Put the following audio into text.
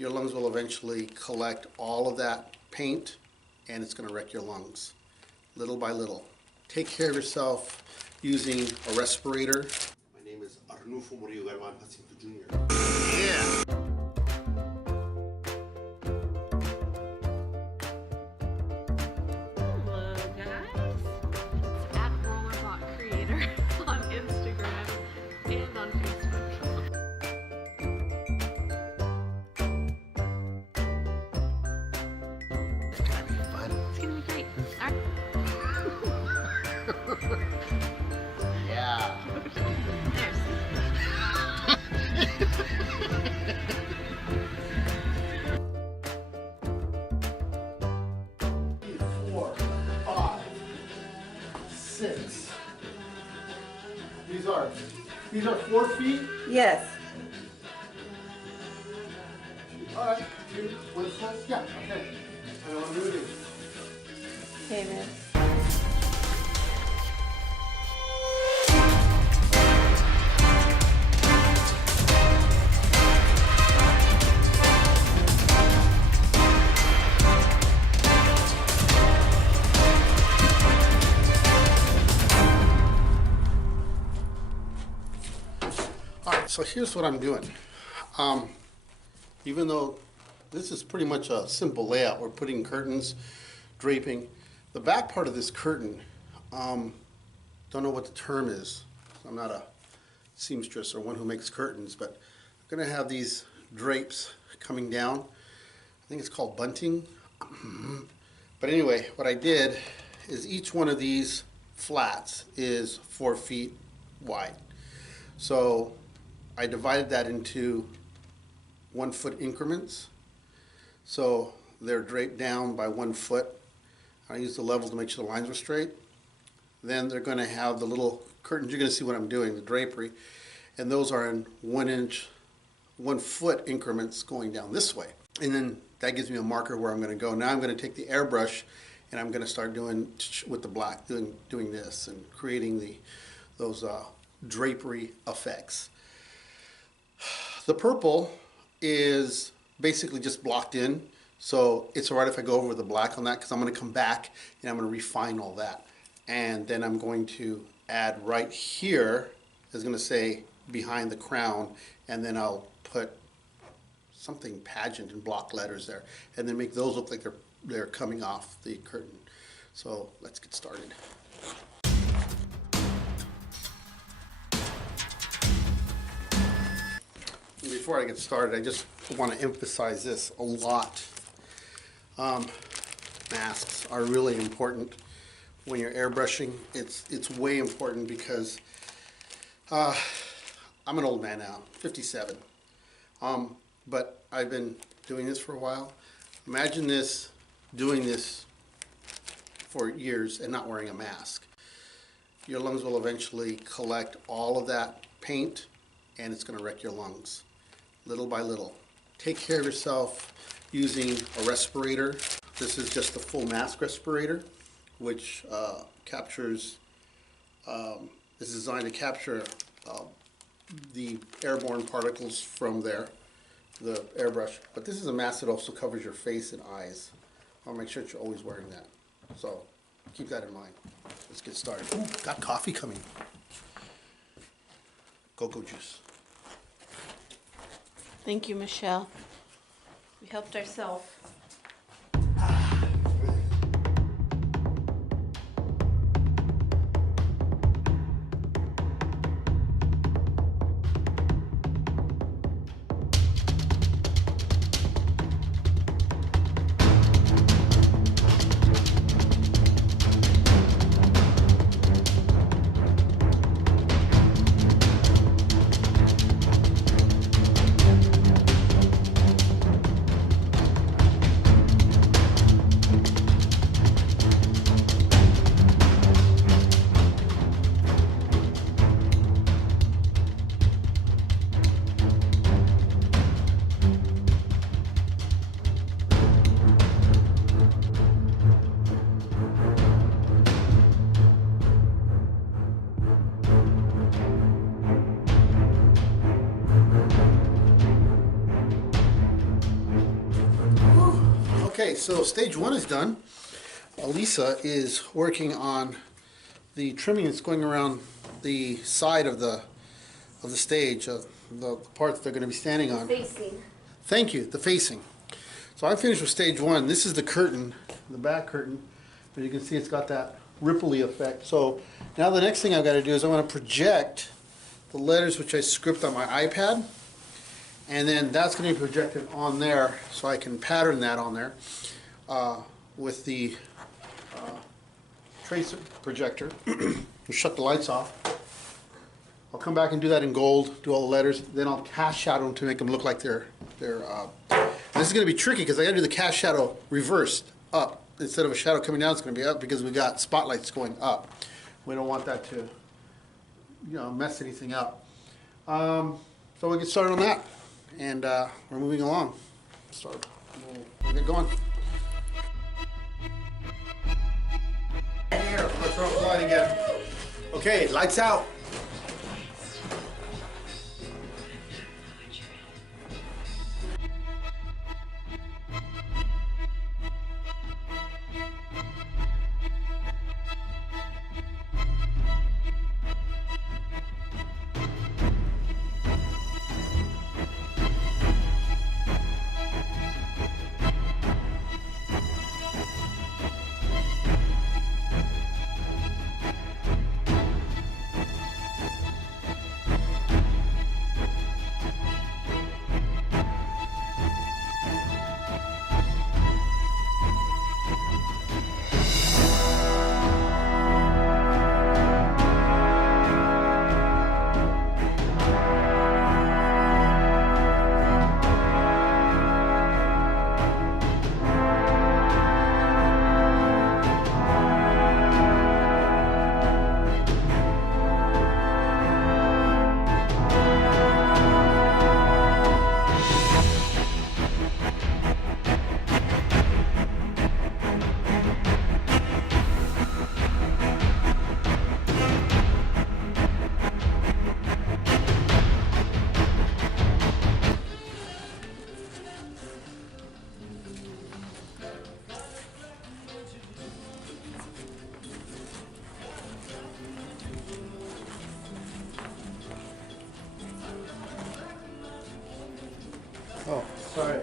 your lungs will eventually collect all of that paint and it's going to wreck your lungs, little by little. Take care of yourself using a respirator. My name is Arnulfo Jr. Yeah! Hello guys, it's at Rollerbot Creator on Instagram and on Facebook. It's gonna be fun. It's gonna be great. Yeah. Four, five, six. These are 4 feet. Yes. All right. 2, 1, 6. Yeah. Okay. I know what I'm gonna do. Okay, man. Alright, so here's what I'm doing. Even though this is pretty much a simple layout, we're putting curtains, draping. The back part of this curtain, don't know what the term is. I'm not a seamstress or one who makes curtains, but I'm going to have these drapes coming down. I think it's called bunting. But anyway, what I did is each one of these flats is 4 feet wide. So I divided that into 1 foot increments. So they're draped down by 1 foot. I used the level to make sure the lines were straight. Then they're going to have the little curtains. You're going to see what I'm doing, the drapery. And those are in 1 foot increments going down this way. And then that gives me a marker where I'm going to go. Now I'm going to take the airbrush and I'm going to start doing with the black, doing this and creating those drapery effects. The purple is basically just blocked in, so it's all right if I go over with the black on that because I'm going to come back and I'm going to refine all that. And then I'm going to add right here, is going to say behind the crown, and then I'll put something pageant in block letters there, and then make those look like they're coming off the curtain. So let's get started. Before I get started, I just want to emphasize this a lot. Masks are really important when you're airbrushing. It's way important because I'm an old man now, 57. But I've been doing this for a while. Imagine doing this for years and not wearing a mask. Your lungs will eventually collect all of that paint and it's going to wreck your lungs, little by little. Take care of yourself using a respirator. This is just the full mask respirator, which captures, is designed to capture the airborne particles from the airbrush. But this is a mask that also covers your face and eyes. I'll make sure that you're always wearing that. So keep that in mind. Let's get started. Ooh, got coffee coming. Cocoa juice. Thank you, Michelle. We helped ourselves. Okay, so stage one is done. Elisa is working on the trimming that's going around the side of the stage, the parts they're going to be standing on. Facing. Thank you, the facing. So I finished with stage one. This is the curtain, the back curtain. But you can see it's got that ripply effect. So now the next thing I've got to do is I want to project the letters which I script on my iPad. And then that's going to be projected on there, so I can pattern that on there with the tracer projector. Shut the lights off. I'll come back and do that in gold, do all the letters, then I'll cast shadow them to make them look like they're this is going to be tricky because I got to do the cast shadow reversed up. Instead of a shadow coming down, it's going to be up because we got spotlights going up. We don't want that to, mess anything up. So we'll get started on that. And we're moving along. We'll get going. Here, let's throw up the light again. Okay, lights out. Oh, sorry.